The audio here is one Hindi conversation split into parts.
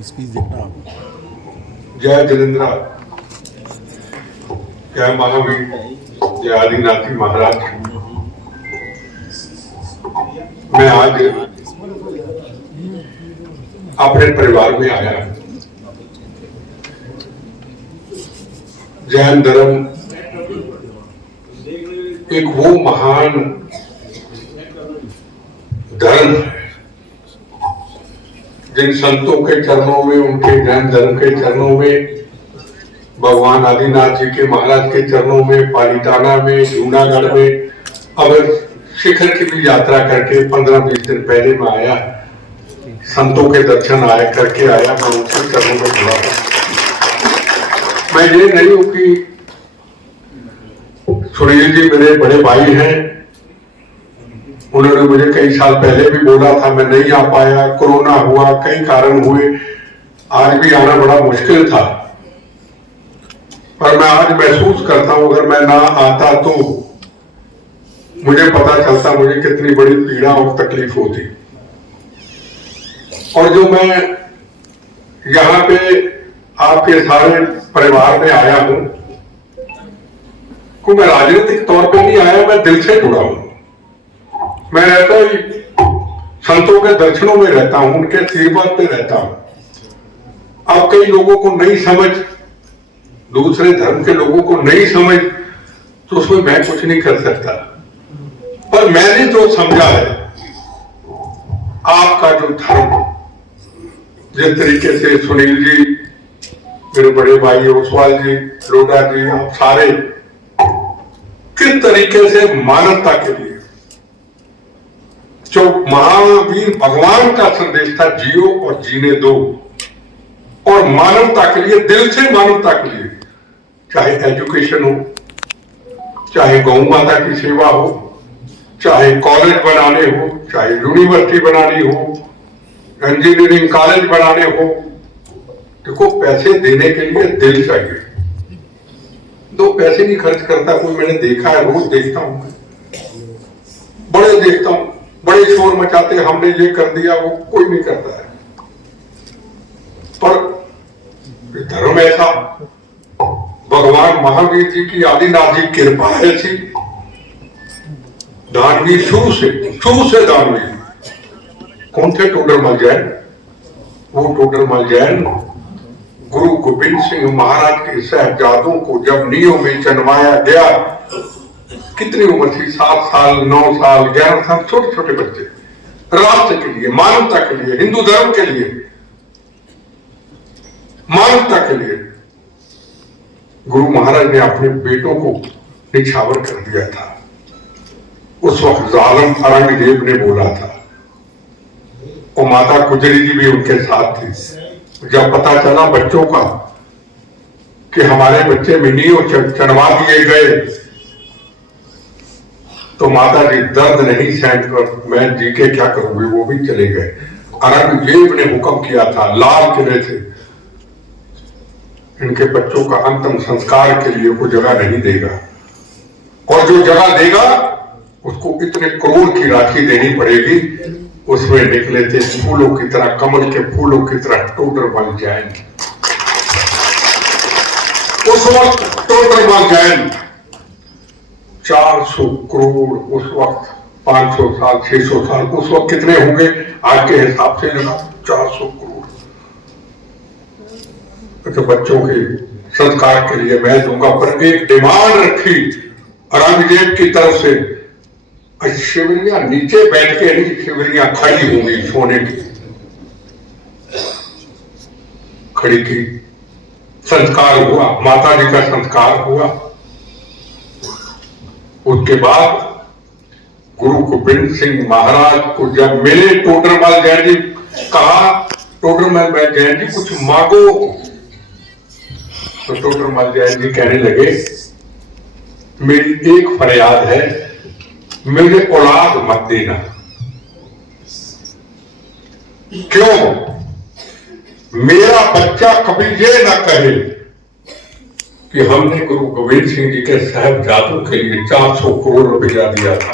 स्पीच देखना आप। जय जिनेन्द्र, जय महावीर, जय आदिनाथी महाराज। मैं आज अपने परिवार में आया। जैन धर्म एक वो महान धर्म है जिन संतों के चरणों में, उनके जैन धर्म के चरणों में, भगवान आदिनाथ जी के महाराज के चरणों में, पालीताना में, जूनागढ़ में, अब शिखर की भी यात्रा करके 15-20 दिन पहले मैं आया। संतों के दर्शन आया करके आया, मैं उनके चरणों में जुड़ा। मैं ये नहीं हूं कि सुनील जी मेरे बड़े भाई हैं, उन्होंने मुझे कई साल पहले भी बोला था, मैं नहीं आ पाया, कोरोना हुआ, कई कारण हुए, आज भी आना बड़ा मुश्किल था। पर मैं आज महसूस करता हूं अगर मैं ना आता तो मुझे पता चलता मुझे कितनी बड़ी पीड़ा और तकलीफ होती। और जो मैं यहाँ पे आपके सारे परिवार में आया हूं, को मैं राजनीतिक तौर पे नहीं आया, मैं दिल से जुड़ा हूं। मैं रहता ही संतों के दर्शनों में रहता हूं, उनके आशीर्वाद पे रहता हूं। अब कई लोगों को नहीं समझ, दूसरे धर्म के लोगों को नहीं समझ, तो उसमें मैं कुछ नहीं कर सकता। पर मैंने जो समझा है, आपका जो धर्म, जिस तरीके से सुनील जी, मेरे बड़े भाई ओसवाल जी, लोटा जी, आप सारे किस तरीके से मानवता के लिए, जो महावीर भगवान का संदेश था, जियो और जीने दो, और मानवता के लिए, दिल से मानवता के लिए, चाहे एजुकेशन हो, चाहे गौ माता की सेवा हो, चाहे कॉलेज बनाने हो, चाहे यूनिवर्सिटी बनानी हो, इंजीनियरिंग कॉलेज बनाने हो, देखो पैसे देने के लिए दिल चाहिए। दो पैसे नहीं खर्च करता कोई, मैंने देखा है, रोज देखता हूं, बड़े देखता हूं, बड़े शोर मचाते, हमने ये कर दिया, वो कोई नहीं करता है। पर धर्म ऐसा, भगवान महावीर जी की, आदिनाथ जी की कृपा ऐसी, दानवीर शुरू से दानवीर। कौन थे? टोडरमल जैन। वो टोडरमल जैन गुरु गोविंद सिंह महाराज के साहबजादों को जब नींव में जन्माया गया, कितनी उम्र थी? 7 साल, 9 साल, 11 साल, छोटे छोटे बच्चे, राष्ट्र के लिए, मानवता के लिए, हिंदू धर्म के लिए, मानवता के लिए गुरु महाराज ने अपने बेटों को निछावर कर दिया था। उस वक्त जालिम औरंगजेब ने बोला था, और माता गुजरी जी भी उनके साथ थी। जब पता चला बच्चों का कि हमारे बच्चे मिनियो चढ़वा दिए गए, तो माता जी दर्द नहीं सहन कर, मैं जी के क्या करूंगी, वो भी चले गए। औरंगजेब ने हुक्म किया था लाल किले से, इनके बच्चों का अंतिम संस्कार के लिए कोई जगह नहीं देगा, और जो जगह देगा उसको इतने करोड़ की राशि देनी पड़ेगी। उसमें निकले थे फूलों की तरह, कमल के फूलों की तरह टोडरमल जैन। उस वक्त टोडरमल जैन 400 करोड़, उस वक्त 500 साल, 600 साल, उस वक्त कितने होंगे आज के हिसाब से? 400 करोड़। तो बच्चों के संस्कार के लिए मैं दूंगा, पर एक डिमांड रखी औरंगजेब की तरफ से, शिवलियां नीचे बैठ के नहीं, शिवलियां खड़ी होंगी सोने की, खड़ी की। संस्कार हुआ, माता जी का संस्कार हुआ। उसके बाद गुरु गोविंद सिंह महाराज को जब मिले टोडरमल जैन जी, कहा टोडरमल जैन जी कुछ मांगो, तो टोडरमल जैन जी कहने लगे, मेरी एक फरियाद है, मेरे औलाद मत देना। क्यों? मेरा बच्चा कभी ये ना कहे कि हमने गुरु गोविंद सिंह जी के साहबजादों के लिए 400 करोड़ रुपया दिया था।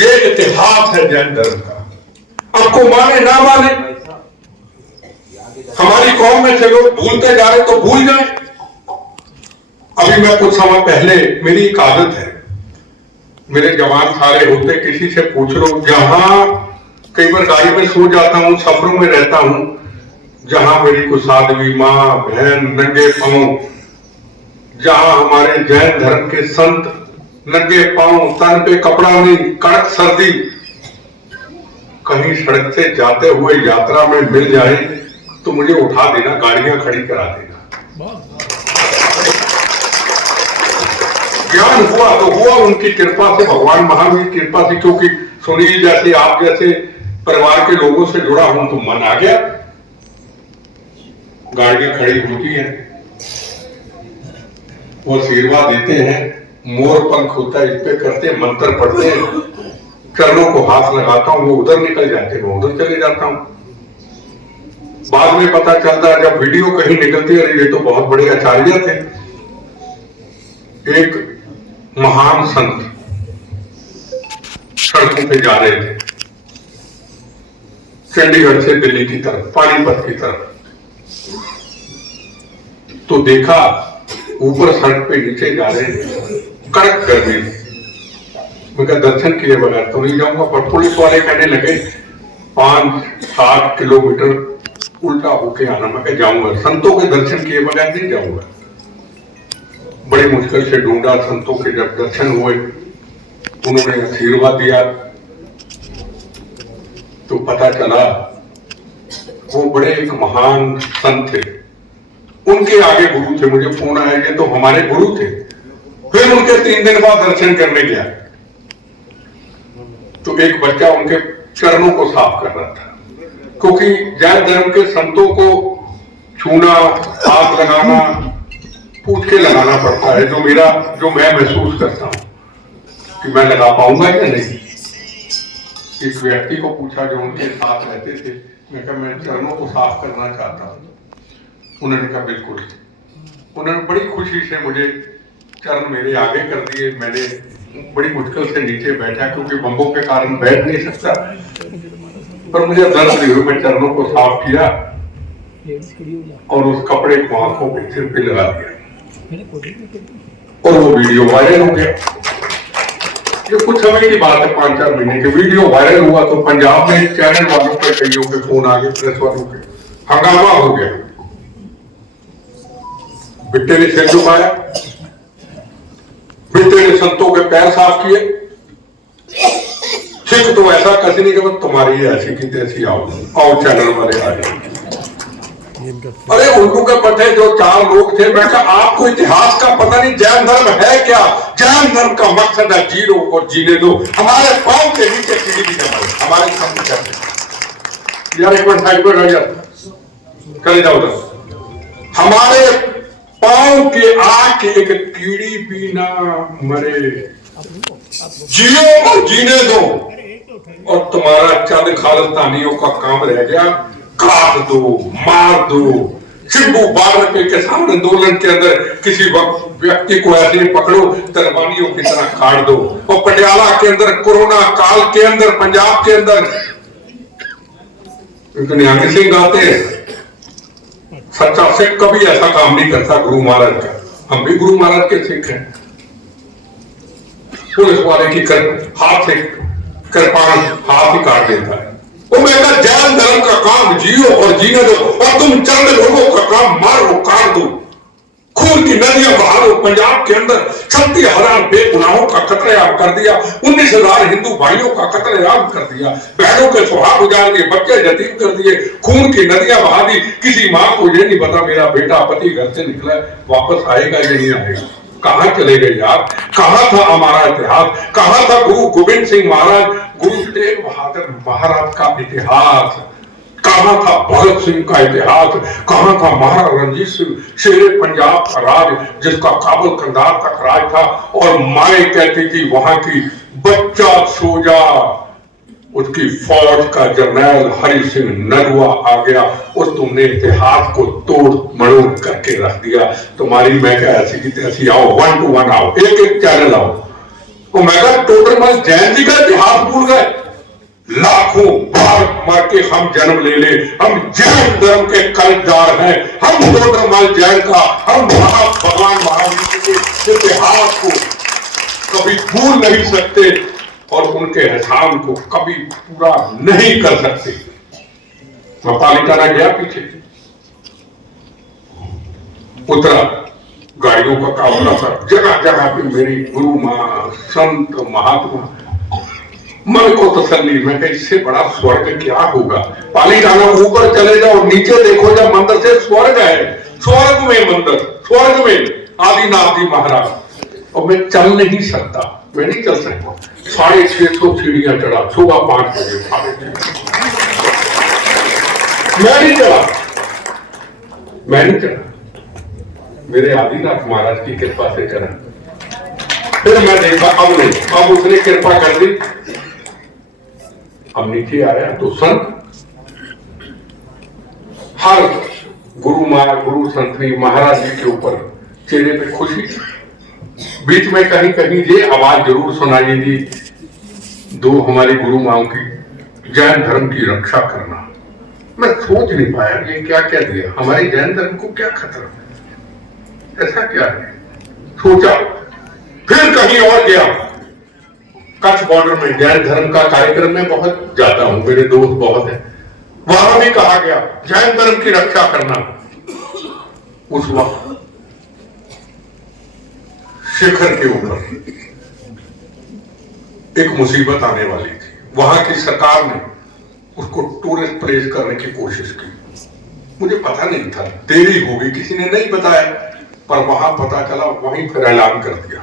ये इतिहास है जैन धर्म का। अब आपको माने ना माने, हमारी कौम में से लोग भूलते जा रहे तो भूल जाए। अभी मैं कुछ समय पहले, मेरी एक आदत है, मेरे जवान सारे होते, किसी से पूछ लो, जहां कई बार गाड़ी में सो जाता हूं, सफरों में रहता हूं, जहां मेरी कुछ साध्वी मां बहन नंगे पांव, जहां हमारे जैन धर्म के संत नंगे पांव, तन पे कपड़ा नहीं, कड़क सर्दी, कहीं सड़क से जाते हुए यात्रा में मिल जाए तो मुझे उठा देना, गाड़ियां खड़ी करा देना। ज्ञान हुआ तो हुआ उनकी कृपा से, भगवान महावीर की कृपा से, क्योंकि सुनील जैसे आप जैसे परिवार के लोगों से जुड़ा हूं तो मन आ गया, गाड़ियां खड़ी होती हैं, वो आशीर्वाद देते हैं, मोर पंख होता है, इस पे करते, मंत्र पढ़ते हैं, चरणों को हाथ लगाता हूं, वो उधर निकल जाते, मैं उधर चले जाता हूं। बाद में पता चलता है, जब वीडियो कहीं निकलती है, ये तो बहुत बड़े आचार्य थे, एक महान संत सड़कों पे जा रहे थे, चंडीगढ़ से दिल्ली की तरफ, पानीपत की तरफ, तो देखा ऊपर सड़क पे नीचे जा रहे थे, कड़क गर्मी, मैं कहा दर्शन किए बगैर तो नहीं जाऊंगा। पर पुलिस वाले कहने लगे 5-7 किलोमीटर उल्टा होके आना, मैं कहा जाऊंगा, संतों के दर्शन किए बगैर नहीं जाऊंगा। बड़ी मुश्किल से ढूंढा, संतों के जब दर्शन हुए, उन्होंने आशीर्वाद दिया, तो पता चला वो बड़े एक महान संत थे, उनके आगे गुरु थे। मुझे फोन आया, ये तो हमारे गुरु थे। फिर उनके 3 दिन बाद दर्शन करने गया, तो एक बच्चा उनके चरणों को साफ कर रहा था, क्योंकि जैन धर्म के संतों को छूना, हाथ लगाना, पूछ के लगाना पड़ता है, जो मैं महसूस करता हूं कि मैं लगा पाऊंगा या नहीं। एक व्यक्ति को पूछा जो उनके साथ रहते थे, मैं कहा मैं चरणों को साफ करना चाहता हूं। उन्होंने कहा बिल्कुल। उन्होंने बड़ी खुशी से मुझे चरण मेरे आगे कर दिए। मैंने बड़ी मुश्किल से नीचे बैठा, क्योंकि बम्बों के कारण बैठ नहीं सकता, पर मुझे दर्द नहीं हुई। मैं चरणों को साफ किया और उस कपड़े को आंखों पे, सिर पे लगा दिया, और वो वीडियो वायरल हो गया। ये कुछ समय की बात है, 5-4 महीने की। वीडियो वायरल हुआ तो पंजाब में चैनल वालों के, कईयों के फोन आ गए, प्रेस वालों के, हंगामा हो गया। बिट्टे ने सिर झुकाया, बिट्टे ने संतों के पैर साफ किए। सिख तो ऐसा कैसे नहीं कि तुम्हारी ऐसी की तैसी, आओ चैनल वाले आ जाए। अरे उल्लू के पट्टे जो 4 लोग थे, मैं कहा आपको इतिहास का पता नहीं, जैन धर्म है क्या? जैन धर्म का मकसद है जीरो और जीने दो। हमारे पांव के नीचे सीढ़ी भी जमाए, हमारे सामने करते यार, एक मिनट साइड पर रह जाओ, करे जाओ उधर। हमारे पांव के आके एक कीड़ी भी ना मरे, जियो और जीने दो। और तुम्हारा चंद खालिस्तानियों का काम रह गया, काट दो, मार दो। शिबू 12 के किसान आंदोलन के अंदर किसी व्यक्ति को ऐसे पकड़ो, तरवानियों की तरह काट दो। और पटियाला के अंदर, कोरोना काल के अंदर, पंजाब के अंदर निहंग सिंह आते हैं। सच्चा सिख कभी ऐसा काम नहीं करता गुरु महाराज का। हम भी गुरु महाराज के सिख हैं। पुलिस वाले की हाथ से कृपाण हाथ ही काट देता है। तो मैं कहा जैन धर्म का काम जियो और जीने दो, और तुम चंद लोगों का काम मारो, काट दो, खून की नदियां बहा दो। पंजाब के अंदर 36,000 बेगुनाहों का कत्लेआम कर दिया, 19,000 हिंदू भाइयों का कत्लेआम कर दिया, बहनों के सुहाग उजाड़ दिए, बच्चे यतीम कर दिए, खून की नदियां बहा दी। किसी मां को ये नहीं पता मेरा बेटा पति घर से निकला, वापस आएगा या नहीं आएगा। कहां चले गए यार? कहां था हमारा इतिहास? कहां था गुरु गोविंद सिंह महाराज, गुरु तेग बहादुर महाराज का इतिहास? कहां था भगत सिंह का इतिहास? कहां था महाराजा रणजीत सिंह, शेरे पंजाब का राज, जिसका काबुल कंधार तक राज था? और माए कहती थी वहां की, बच्चा सो जा, उसकी फौज का जर्नैल हरि सिंह नरवा आ गया और तुमने इतिहास को तोड़ मरोड़ करके रख दिया। तुम्हारी मैं क्या ऐसी की तैसी, आओ 1 to 1 आओ, एक चैनल आओ। तो मैं कहा टोटल मैं जैन जी का इतिहास भूल गए। लाखों बार मर के हम जन्म ले ले, हम जैन धर्म के कर्जदार हैं, हम रुद्रमल जैन का, हम भगवान महावीर के इतिहास को कभी भूल नहीं सकते और उनके एहसान को कभी पूरा नहीं कर सकते। मैं पालिताना गया, पीछे उतरा, गाड़ियों का काफला था, जगह जगह पे मेरी गुरु मां, संत, महात्मा। मन को तसल्ली, मैं कहा इससे बड़ा स्वर्ग क्या होगा। पालिताना ऊपर चले जाओ, नीचे देखो, जब मंदिर से स्वर्ग है, स्वर्ग में मंदिर, स्वर्ग में आदिनाथ महाराज। और मैं चल नहीं सकता, मैं नहीं चल सकता। 650 सीढ़ियां चढ़ा, सुबह 5 बजे, 6:30। मैं नहीं चढ़ा, मेरे आदिनाथ महाराज की कृपा से चढ़ा। फिर मैं देखा, अब नहीं, अब उसने कृपा कर दी। अब नीचे आया तो संत, हर गुरु मां, गुरु संतनी महाराज जी के ऊपर चेहरे पे खुशी। बीच में कहीं कहीं ये आवाज जरूर सुनाई दी, दो हमारी गुरु माओं की, जैन धर्म की रक्षा करना। मैं सोच नहीं पाया ये क्या क्या दिया, हमारे जैन धर्म को क्या खतरा, ऐसा क्या है। सोचा, फिर कहीं और गया, कच्छ बॉर्डर में जैन धर्म का कार्यक्रम में बहुत जाता हूं, मेरे दोस्त बहुत हैं, वहां भी कहा गया जैन धर्म की रक्षा करना। उस वक्त शिखर के ऊपर एक मुसीबत आने वाली थी, वहां की सरकार ने उसको टूरिस्ट प्लेस करने की कोशिश की। मुझे पता नहीं था, देरी होगी, किसी ने नहीं बताया, पर वहां पता चला, वहीं फिर ऐलान कर दिया,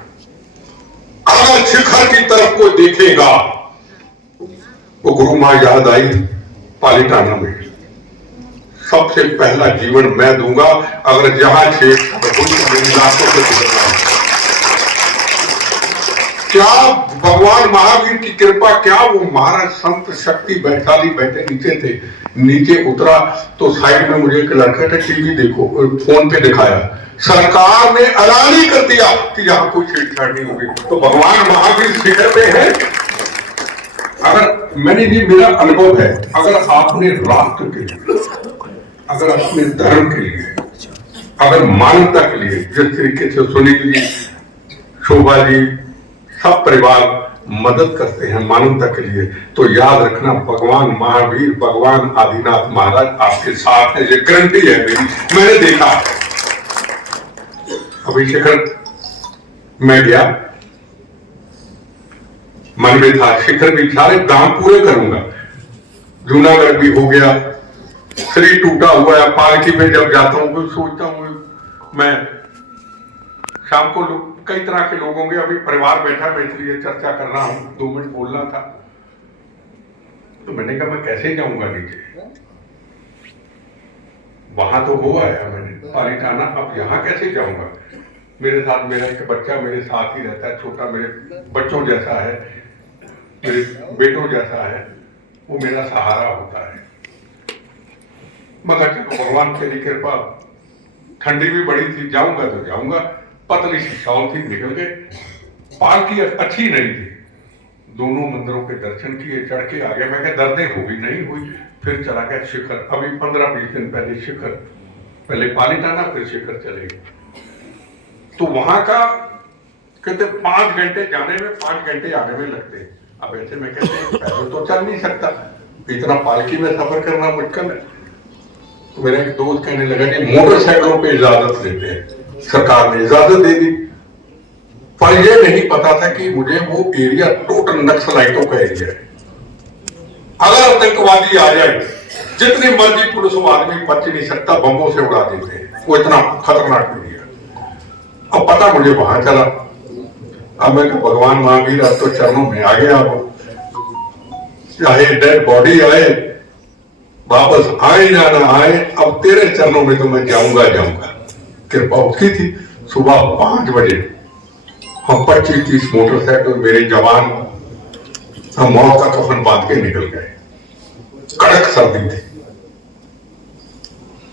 अगर शिखर की तरफ कोई देखेगा, वो गुरु मां याद आई पालिताना में, सबसे पहला जीवन मैं दूंगा, अगर जहां शेख तो मेरी लाशों से गुजरना। क्या भगवान महावीर की कृपा, क्या वो महाराज संत शक्ति वैशाली बैठे नीचे थे। नीचे उतरा तो साइड में मुझे एक लड़का था, टीवी देखो, फोन पे दिखाया, सरकार ने ऐलान ही कर दिया कि यहां कोई छेड़छाड़ नहीं होगी। तो भगवान महावीर शिखर पे है। अगर मैंने ये मेरा अनुभव है, अगर आपने राष्ट्र के लिए, अगर अपने धर्म के लिए, अगर मानवता के लिए, जिस तरीके से सुनील जी, शोभा जी, सब परिवार मदद करते हैं मानवता के लिए, तो याद रखना भगवान महावीर, भगवान आदिनाथ महाराज आपके साथ है, ये गारंटी है मेरी, मैंने देखा। अभी शिखर मैं गया, मन में था शिखर भी सारे दाम पूरे करूंगा, जूनागढ़ भी हो गया, शरीर टूटा हुआ है, पालकी में जब जाता हूं तो सोचता हूं मैं शाम को कई तरह के लोग होंगे, अभी परिवार बैठा, मैं इसलिए चर्चा कर रहा हूं, 2 मिनट बोलना था। तो मैंने कहा मैं कैसे जाऊंगा नीचे, वहां तो हो आया मैंने पालिताना, अब यहां कैसे जाऊंगा। मेरे साथ मेरा एक बच्चा मेरे साथ ही रहता है, छोटा, मेरे बच्चों जैसा है, मेरे बेटों जैसा है, वो मेरा सहारा होता है। मगर चलो भगवान की कृपा, ठंडी भी बड़ी थी, जाऊंगा तो जाऊंगा, पतली सी शॉल थी, निकल गए। पालकी अच्छी नहीं थी, दोनों मंदिरों के दर्शन किए, चढ़ के आ गया। मैं क्या दर्दें होगी, नहीं हुई। फिर चला गया शिखर, अभी 15-20 दिन पहले शिखर, पहले पालिताना फिर शिखर चले गए। तो वहां का कहते 5 घंटे जाने में, 5 घंटे आने में लगते। अब ऐसे में कहते पैदल तो चल नहीं सकता, इतना पालकी में सफर करना मुश्किल है। तो मेरा एक दोस्त कहने लगा कि मोटरसाइकिलों पे इजाजत देते हैं, सरकार ने इजाजत दे दी। पर यह नहीं पता था कि मुझे वो एरिया टोटल नक्सलाइटों का एरिया है। अगर आतंकवादी आ जाए, जितनी मर्जी पुलिस हो, आदमी बच नहीं सकता, बम्बों से उड़ा देते हैं, वो इतना खतरनाक एरिया। अब पता मुझे वहां चला, अब मैं भगवान महावीर अब तो चरणों में आ गया, चाहे डेड बॉडी आए, वापस आए या ना आए, अब तेरे चरणों में तो मैं जाऊंगा जाऊंगा। कृपा उसकी थी। सुबह 5 बजे हम 25-30 मोटरसाइकिल, मेरे जवान, हम मौत का कफन बांध के निकल गए। कड़क सर्दी थी,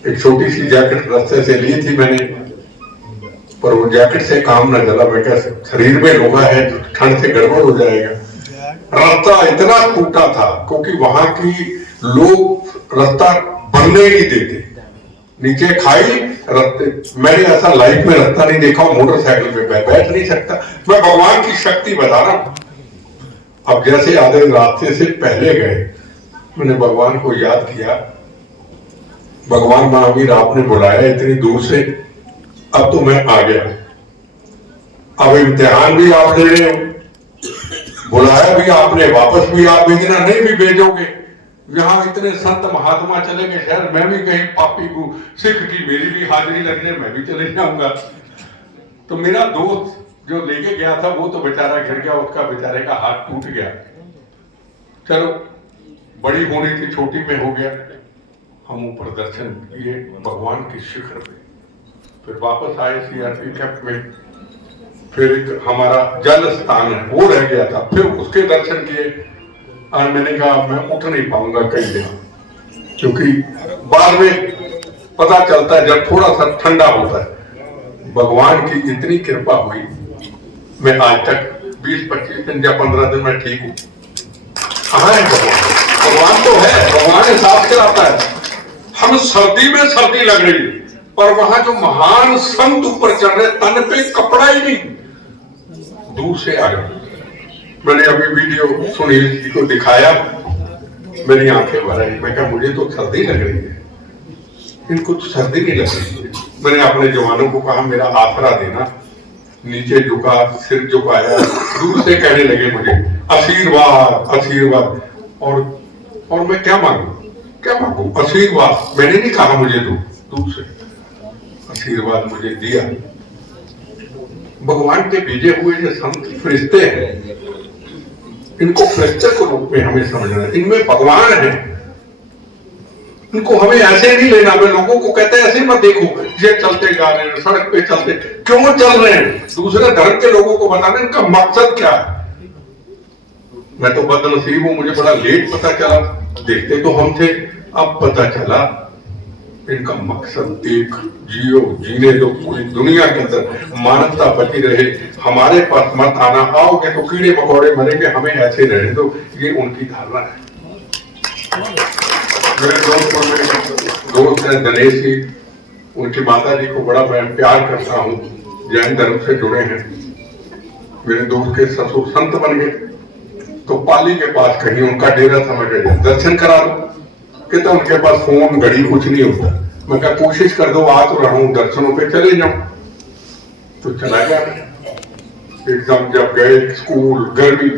एक छोटी सी जैकेट रास्ते से ली थी मैंने, पर वो जैकेट से काम न चला। मैं क्या, शरीर में लोहा है, ठंड से गड़बड़ हो जाएगा। रास्ता इतना टूटा था क्योंकि वहां की लोग रास्ता बनने ही नहीं देते, नीचे खाई रास्ते। मैंने ऐसा लाइफ में रास्ता नहीं देखा, मोटरसाइकिल पे बैठ नहीं सकता। मैं भगवान की शक्ति बता रहा हूं। अब जैसे आधे रास्ते से पहले गए, मैंने भगवान को याद किया, भगवान महावीर आपने बुलाया इतनी दूर से, अब तो मैं आ गया, अब इम्तिहान भी आप ले रहे हो, बुलाया भी आपने, वापस भी आप भेजना, नहीं भी भेजोगे। यहाँ इतने संत महात्मा चले गए शहर, मैं भी कहीं पापी को सिख की मेरी भी हाजिरी लगने मैं भी चले जाऊंगा। तो मेरा दोस्त जो लेके गया था वो तो बेचारा गिर गया, उसका बेचारे का हाथ टूट गया। चलो बड़ी होनी थी, छोटी में हो गया। हम ऊपर दर्शन किए भगवान की शिखर पे, फिर वापस आए सीआरपी कैंप में। फिर एक हमारा जल स्थान है वो रह गया था, फिर उसके दर्शन किए। और मैंने कहा मैं उठ नहीं पाऊंगा कई दिन, क्योंकि बाद में पता चलता है जब थोड़ा सा ठंडा होता है। भगवान की इतनी कृपा हुई, मैं आज तक 20-25 दिन या 15 दिन में ठीक हूं। कहाँ है भगवान? भगवान तो है, भगवान एहसास कराता है। हम सर्दी में सर्दी लग रही है, पर वहां जो महान संत ऊपर चढ़ रहे, तन पे कपड़ा ही नहीं, दूर से आ गए। मैंने अभी वीडियो सुनील जी को दिखाया, मेरी आंखें भर आई। मैं कहा मुझे तो सर्दी लग रही है, इनको तो सर्दी नहीं लग रही है। मैंने अपने जवानों को कहा मेरा आसरा देना, नीचे झुका, सिर झुकाया, दूर से कहने लगे मुझे आशीर्वाद आशीर्वाद। और मैं क्या मांगू, क्या मांगू? आशीर्वाद मैंने नहीं कहा मुझे दो, दूर से आशीर्वाद मुझे दिया। भगवान के भेजे हुए जो संत फरिश्ते हैं, इनको फरिश्ते के रूप में हमें समझना है। इनमें भगवान है, इनको हमें ऐसे नहीं लेना। मैं लोगों को कहते हैं ऐसे मत देखो, ये चलते जा रहे हैं सड़क पे, चलते क्यों चल रहे हैं? दूसरे धर्म के लोगों को बताना इनका मकसद क्या है। मैं तो बदनसीब हूं, मुझे बड़ा लेट पता चला, देखते तो हम थे, अब पता चला इनका मकसद एक, जियो जीने दो, पूरी दुनिया के अंदर मानवता बची रहे, हमारे पास मत आना, आओगे तो कीड़े मकोड़े मरेंगे, हमें ऐसे रहने दो, ये उनकी धारणा है। मेरे दोस्त है गणेश जी, उनकी माता जी को बड़ा मैं प्यार करता हूँ, जैन धर्म से जुड़े हैं। मेरे दोस्त के ससुर संत बन गए, तो पाली के पास कहीं उनका डेरा समझ गए, दर्शन करा दो। कहता उनके पास फोन घड़ी कुछ नहीं होता। मैं कहा कोशिश कर दो, आ तो रहा हूं, दर्शनों पे चले जाऊं। तो चला गया एकदम। जब गए स्कूल, गर्मी,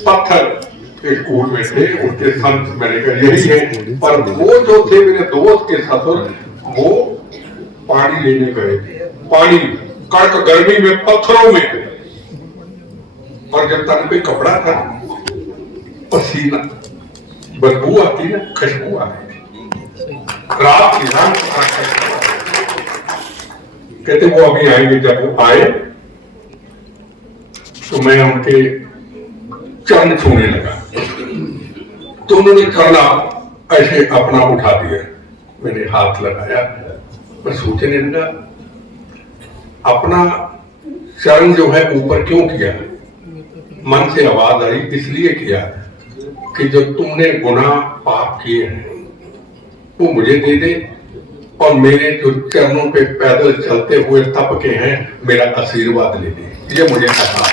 पत्थर स्कूल में थे, उनके संत मैंने कहा यही है। पर वो जो थे मेरे दोस्त के ससुर, वो पानी लेने गए, पानी कड़क गर्मी में पत्थरों में, और जब तन पे कपड़ा था, पसीना, बदबू आती ना, खुशबू आती, रात की रात कहते वो अभी आएंगे। जब वो आए तो मैं उनके चरण छूने लगा, तो उन्होंने करना ऐसे अपना उठा दिया, मैंने हाथ लगाया, मैं सोचने लगा अपना चरण जो है ऊपर क्यों किया। मन से आवाज आई, इसलिए किया कि जो तुमने गुनाह पाप किए हैं वो मुझे दे दे, और मेरे जो चरणों पे पैदल चलते हुए तप के हैं, मेरा आशीर्वाद ले दे, ये मुझे कहा।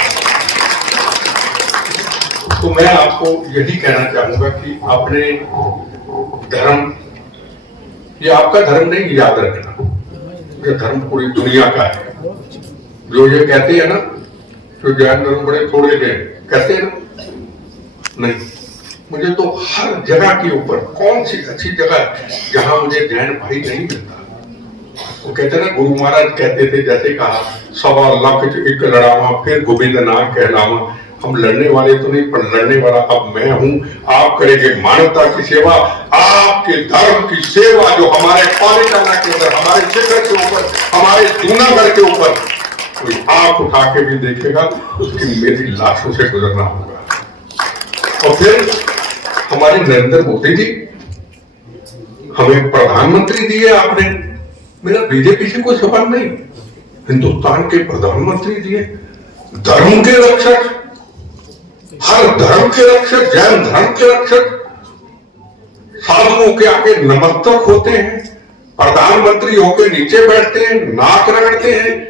तो मैं आपको यही कहना चाहूंगा कि अपने धर्म, ये आपका धर्म नहीं, याद रखना, ये धर्म पूरी दुनिया का है। जो ये कहते हैं ना, जो जैन धर्म बड़े थोड़े हैं, कहते हैं ना, नहीं, मुझे तो हर जगह के ऊपर कौन सी अच्छी जगह जहां मुझे जैन भाई नहीं मिलता। वो कहते ना, गुरु महाराज कहते थे, जैसे कहा 1.25 लाख एक लड़ावा, फिर गोविंद नाम कहलावा। हम लड़ने वाले तो नहीं, पर लड़ने वाला अब मैं हूं। आप करेंगे मानवता की सेवा, आपके धर्म की सेवा, जो हमारे पालिकाना के अंदर, हमारे शिखर के ऊपर, हमारे जूनागढ़ के ऊपर कोई आंख उठा के भी देखेगा, उसकी मेरी लाशों से गुजरना होगा। और फिर हमारे नरेंद्र मोदी जी, हमें प्रधानमंत्री दिए आपने, मेरा बीजेपी से कोई सवाल नहीं, हिंदुस्तान के प्रधानमंत्री दिए, धर्म के रक्षक, हर धर्म के रक्षक, जैन धर्म के रक्षक साधुओं के आगे नमस्तक होते हैं, प्रधानमंत्री होकर नीचे बैठते हैं, नाक रगड़ते हैं।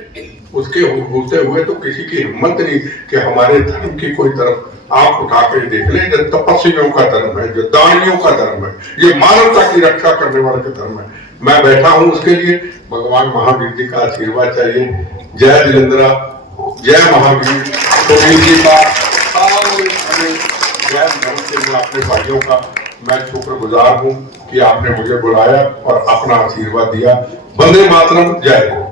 उसके होते हुए तो किसी की हिम्मत नहीं कि हमारे धर्म की कोई तरफ आंख उठा के देख ले। जो तपस्वियों का धर्म है, जो दानियों का धर्म है, ये मानवता की रक्षा करने वाले का धर्म है। मैं बैठा हूं उसके लिए। भगवान महावीर जी का आशीर्वाद चाहिए। जय जिलेंद्रा, जय महावीर। सुनील जी का, जय धर्म के अपने भाइयों का मैं शुक्रगुजार हूं कि आपने मुझे बुलाया और अपना आशीर्वाद दिया। वंदे मातरम, जय हिंद।